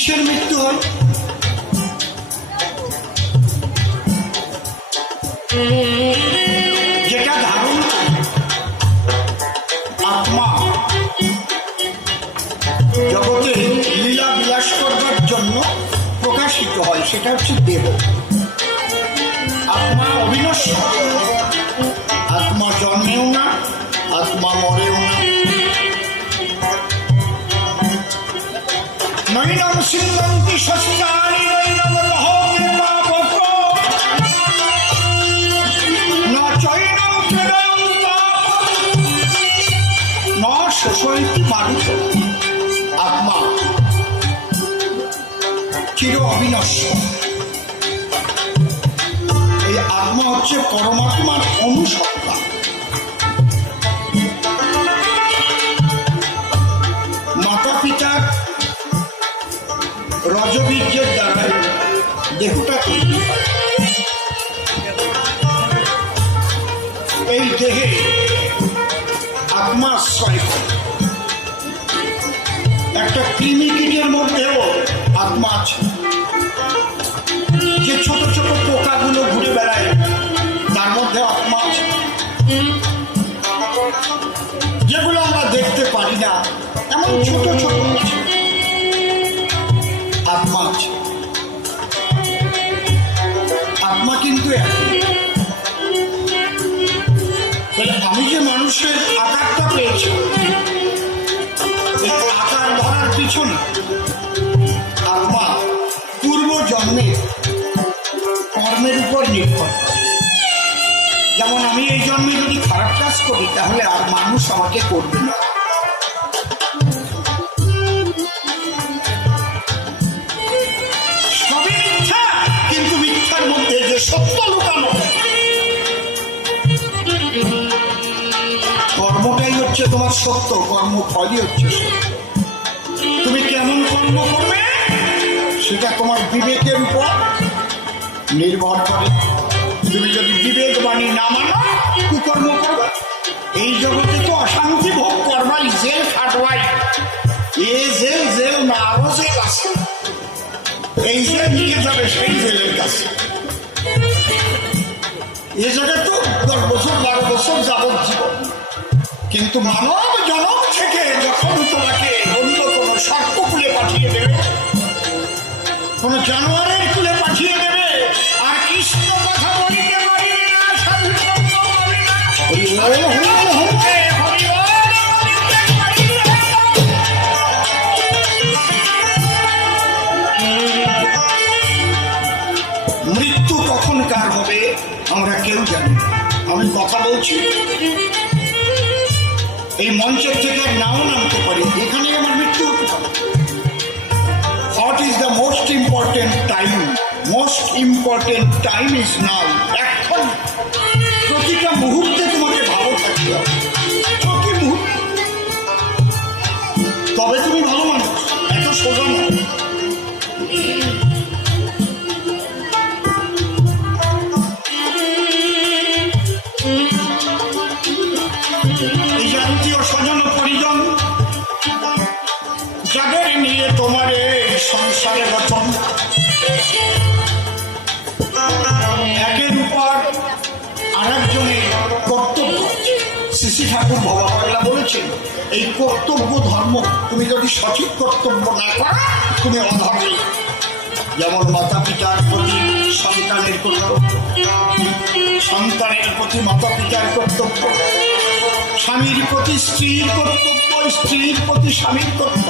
কিসের মৃত্যু হয়? যেটা ধারণ আত্মা জগতে লীলা বিলাস করবার জন্য প্রকাশিত হয়, সেটা হচ্ছে দেহ। আত্মা অবিনশ্বর, আত্মা জন্মেও না, আত্মা মরেও না। নৈনম সিন্ধন্তি শস্যানি নৈনম লহোতি পাপক না চৈনম ক্রীড়াম তাপ না শোষয়তি মারুত। আত্মা চির অবিনশ্বর। এই আত্মা হচ্ছে পরমাত্মার অনুসত্তা। মাতা পিতার রজবীর্যের দ্বারাই দেহটা তৈরি হয়। এই দেহে আত্মা আশ্রয় করে। একটা কৃমি কীটের মধ্যেও আত্মা আছে। যে ছোট ছোট পোকাগুলো ঘুরে বেড়ায় তার মধ্যে আত্মা আছে। যেগুলো আমরা দেখতে পারি না এমন ছোট ছোট আত্মা আছে। আত্মা কিন্তু আমি যে মানুষের আকারটা পেয়েছি, আকার ধরার পিছনে আত্মা পূর্ব জন্মের কর্মের উপর নির্ভর করে। যেমন আমি এই জন্মে যদি খারাপ কাজ করি তাহলে আর মানুষ আমাকে করবে না। সবই মিথ্যা, কিন্তু মিথ্যার মধ্যে যে সত্য লুকানো, কর্মটাই হচ্ছে তোমার সত্য, কর্মফলই হচ্ছে সত্য। তুমি কেমন কর্ম করবে সেটা তোমার বিবেকের উপর নির্ভর করে। তুমি যদি বিবেক বাণী না মানো কুকর্ম করবে। এই জগতে তো অশান্তি ভোগ করবাই, জেল খাটবাই। এ জেল জেল না, আরো জেল আছে। এই জেল নিয়ে যাবে সেই জেলের কাছে। এ জায়গায় তো 10 বছর 12 বছর যাবত জীবন, কিন্তু মানব জনম থেকে যখন তোমাকে অন্য কোনো সর্প কুলে পাঠিয়ে দেবে, কোন জানোয়ারের কুলে পাঠিয়ে দেবে, আর কৃষ্ণ কথা বলিতে পারিবে না, সাধু শব্দ বলিবে না, মৃত্যু কখন কার হবে আমরা কেউ জানি না। আমি কথা বলছি, এই মঞ্চের থেকে নাও নামতে পারি, এখানে আমার মৃত্যু হতে পারে। What is the most important time? Most important time is now. এখন প্রতিটা মুহূর্তে তোমাকে ভালো থাকতে হবে, প্রতি মুহূর্তে, তবে তুমি ভালো মানুষ। এত সোজা না। এই জাতীয় স্বজন পরিজন যাদের নিয়ে তোমার এই সংসারে গঠন, একের উপর আরেকজনের কর্তব্য। শ্রী ঠাকুর ভবা পাগলা বলেছেন, এই কর্তব্য ধর্ম, তুমি যদি সঠিক কর্তব্য না করো তুমি অধর্মী। যেমন মাতা পিতার প্রতি সন্তানের কর্তব্য, সন্তানের প্রতি মাতা পিতার কর্তব্য, স্বামীর প্রতি স্ত্রীর কর্তব্য, স্ত্রীর প্রতি স্বামীর কর্তব্য,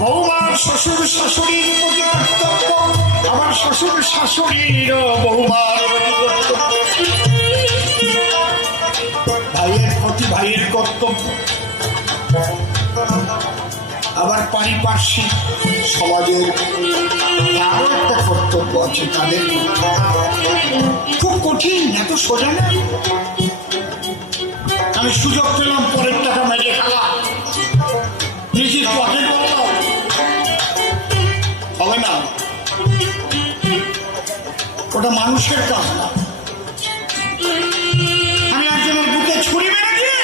বৌমার শ্বশুর শাশুড়ির প্রতি কর্তব্য, আবার শ্বশুর শাশুড়ির বৌমার প্রতি কর্তব্য, ভাইয়ের প্রতি ভাইয়ের কর্তব্য, আবার পারিপার্শ্বিক সমাজের আরো একটা কর্তব্য আছে তাদের। খুব কঠিন, এত সোজা না। আমি সুযোগ পেলাম পরের টাকা মেরে খাওয়া, নিজের পকেট হবে না, ওটা মানুষের কাজ না। আমি একজনের বুকে ছুরি মেরে দিয়ে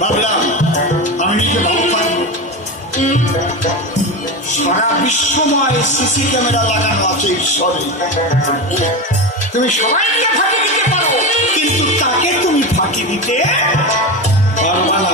ভাবলাম আমি নিজে ভালো থাকবো, সারা বিশ্বময় সিসি ক্যামেরা লাগানো আছে ঈশ্বরে। তুমি সবাইকে ফাঁকি দিতে পারো, কিন্তু তাকে তুমি ফাঁকি দিতে পারবা না।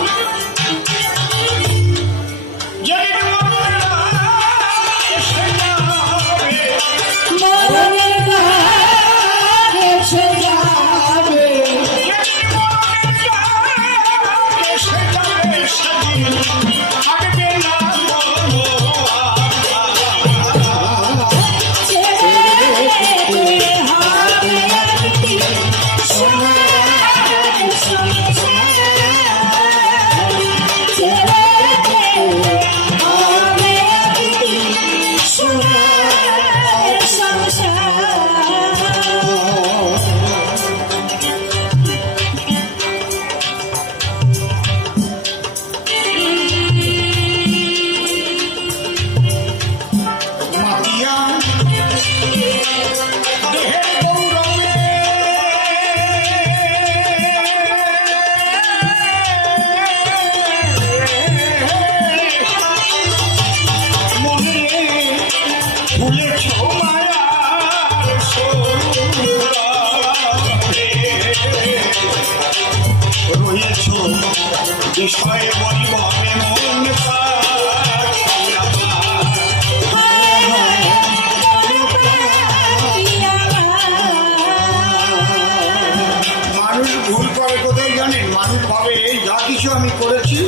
বিষয়ে পরিবহনে মন মানুষ ভুল করে কোথায় জানেন? মানুষ ভাবে যা কিছু আমি করেছি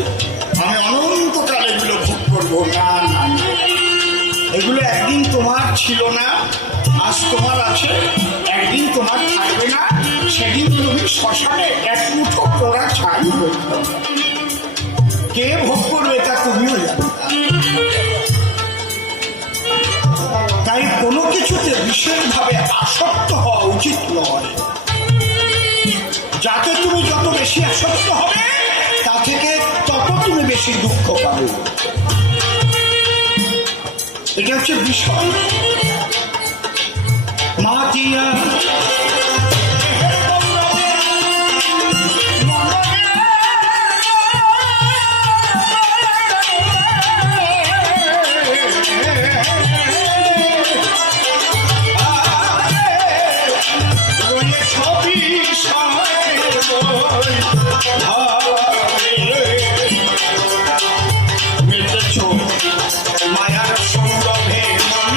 আমি অনন্তকাল এগুলো ভোগ করবো। না না, এগুলো একদিন তোমার ছিল না, আজ তোমার আছে, একদিন তোমার থাকবে না। সেদিন তুমি শ্মশানে এক মুঠো পোড়া ছাই হয়ে যাবে। কে ভোগ করবে তা তুমিও জানো। তাই কোনো কিছুতে বিশেষভাবে আসক্ত হওয়া উচিত নয়। যাতে তুমি যত বেশি আসক্ত হবে তা থেকে তত তুমি বেশি দুঃখ পাবে। এটা হচ্ছে বিষয়। মাতিয়া মায়ার সৌরভে মন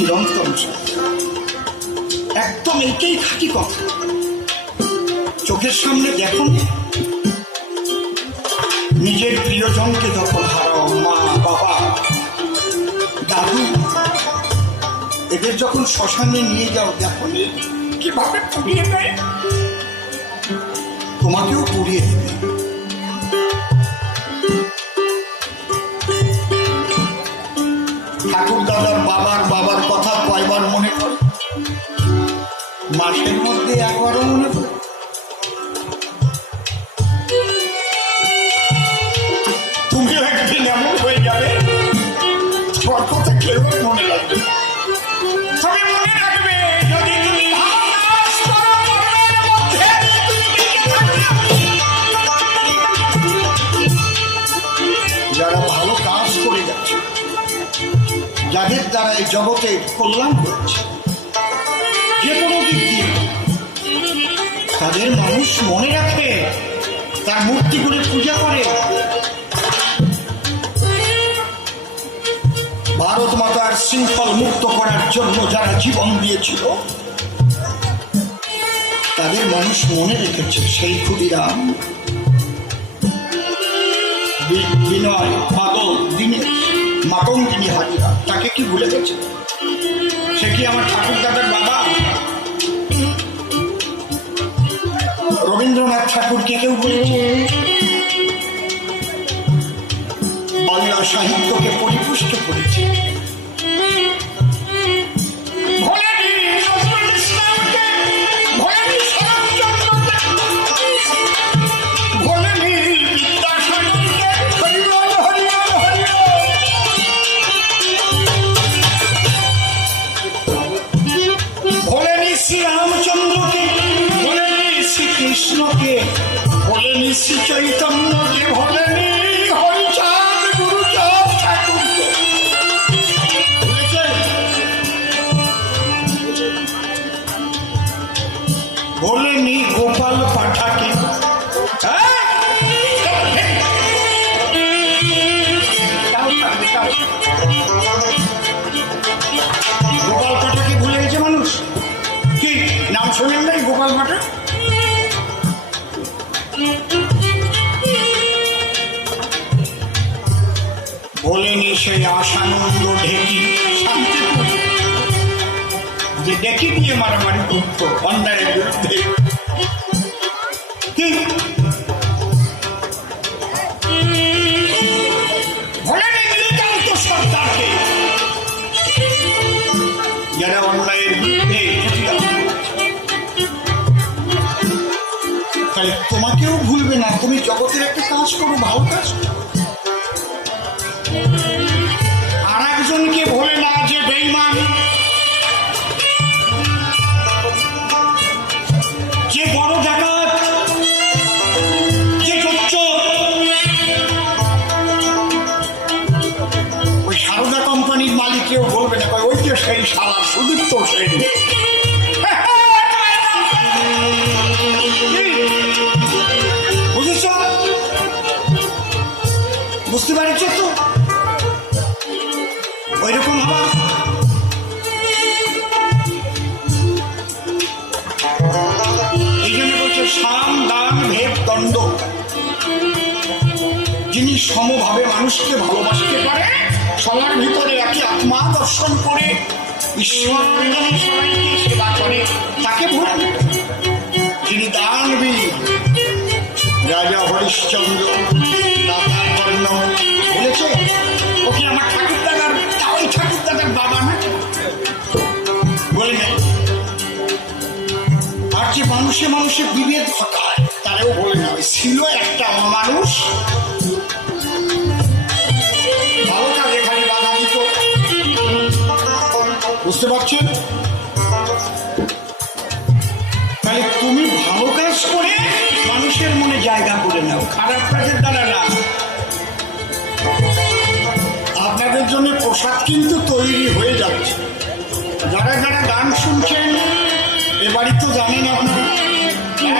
চিরন্তন সত্য। একদম এইটাই খাঁটি কথা। চোখের সামনে দেখুন, নিজের প্রিয়জনকে যখন হারাও, মা বাবা দাদু, এদের যখন শ্মশানে নিয়ে যাও, দেখুন কিভাবে পুড়িয়ে দেয়, তোমাকেও পুড়িয়ে দেবে। ঠাকুর দাদার বাবার কথা কয়বার মনে পড়ে? মাসের মধ্যে একবারও মনে পড়ে? তুমিও একদিন এমন হয়ে যাবে, তোমার কথা কেউ মনে রাখবে। তবে মনে রাখবে, যদি তুমি যারা ভালো কাজ করে যাচ্ছে, যাদের দ্বারা এই জগতে কল্যাণ হচ্ছে যে কোনো দিক দিয়ে, তাদের মানুষ মনে রাখে, তার মূর্তি করে পূজা করে। ভারত মাতার শৃঙ্খল মুক্ত করার জন্য যারা জীবন দিয়েছিল, তাদের মানুষ মনে রেখেছে। সেই ক্ষুদিরাম, বিনয়, পাগল, মাতঙ্গিনী হাজিরা, তাকে কি ভুলে গেছে? সে কি আমার ঠাকুর দাদার বাবা? রবীন্দ্রনাথ ঠাকুরকে কেউ ভুলেছে? বাংলা সাহিত্যকে পরিপুষ্ট করেছে। রামচন্দ্রকে বলেনি, শ্রীকৃষ্ণকে বলেনি, শ্রী চৈতন্যকে বলেনি, হরিচাঁদ গুরুচাঁদ ঠাকুরকে বলেনি, গোপাল পাঠাকে। গোপাল পাঠাকে ভুলে গেছে মানুষ। কি নাম শোনেন নাই গোপাল ভাটা? বলেনি সেই আশানন্দ ঢেকি, শান্তিপুর, যে ডেকে দিয়ে মারামারি করতো অন্যায়ের বিরুদ্ধে। কি বলেনি নীলকান্ত সর্দারকে, যারা অন্যায়ের বিরুদ্ধে। তাই তোমাকেও ভুলবে না। তুমি জগতের একটা কাজ করো, ভালো কাজ। আর একজনকে ভোলে না, যে বেঈমান, যে বড় ডাকাত, যে ওই সারদা কোম্পানির মালিককেও বলবে না, ওই যে সেই শালা সুদীপ্ত সেন। বুঝেছ? বুঝতে পারছ তো? ওই রকম হবা। এই জন্য বলছে সাম দান ভেদ দণ্ড। যিনি সমভাবে মানুষকে ভালোবাসতে পারে, সবার ভিতরে একই আত্মা দর্শন করে, ঈশ্বর প্রেরণে সবাইকে সেবা করে, তাকে ভোলা দেবে। যিনি দানবীর, রাজা হরিশ্চন্দ্র, দাতার বর্ণ বলেছে, ওকে আমার ঠাকুর দাদার, ওই ঠাকুর দাদার বাবা না বলে না। আর যে মানুষে মানুষে বিভেদ ঘটায়, তারাও বলে না। ছিল একটা অমানুষ, ভালো কাজে খালি বাধা দিত। বুঝতে পারছেন? তাহলে তুমি ভালো কাজ করে মানুষের মনে জায়গা করে নাও, খারাপ কাজের দ্বারা না। আপনাদের জন্য প্রসাদ কিন্তু তৈরি হয়ে যাচ্ছে। যারা যারা গান শুনছেন, এবারই তো জানেন আপনারা,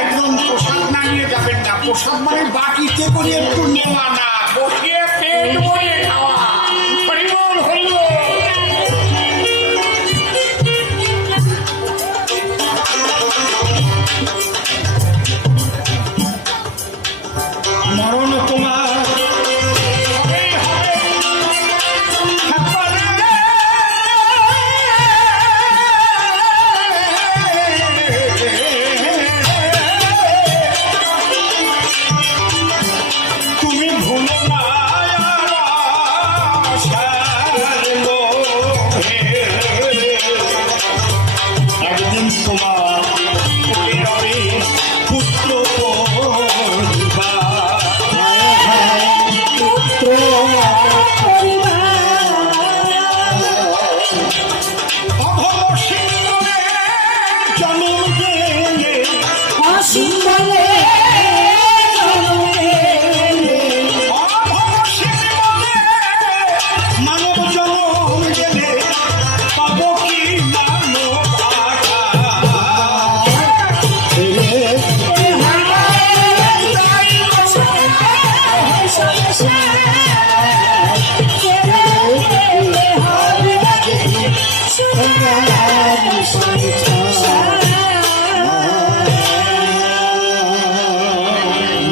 একদম প্রসাদ না নিয়ে যাবেন না। প্রসাদ মানে বাটিতে করে একটু নেওয়া না, বসিয়ে পেট ভরে খাওয়া। হরিবল হরিবল।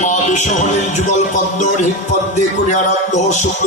মা বিশহরের যুগল পদ্ম হৃৎপদ্মে করে আরাধ্য সুন্দর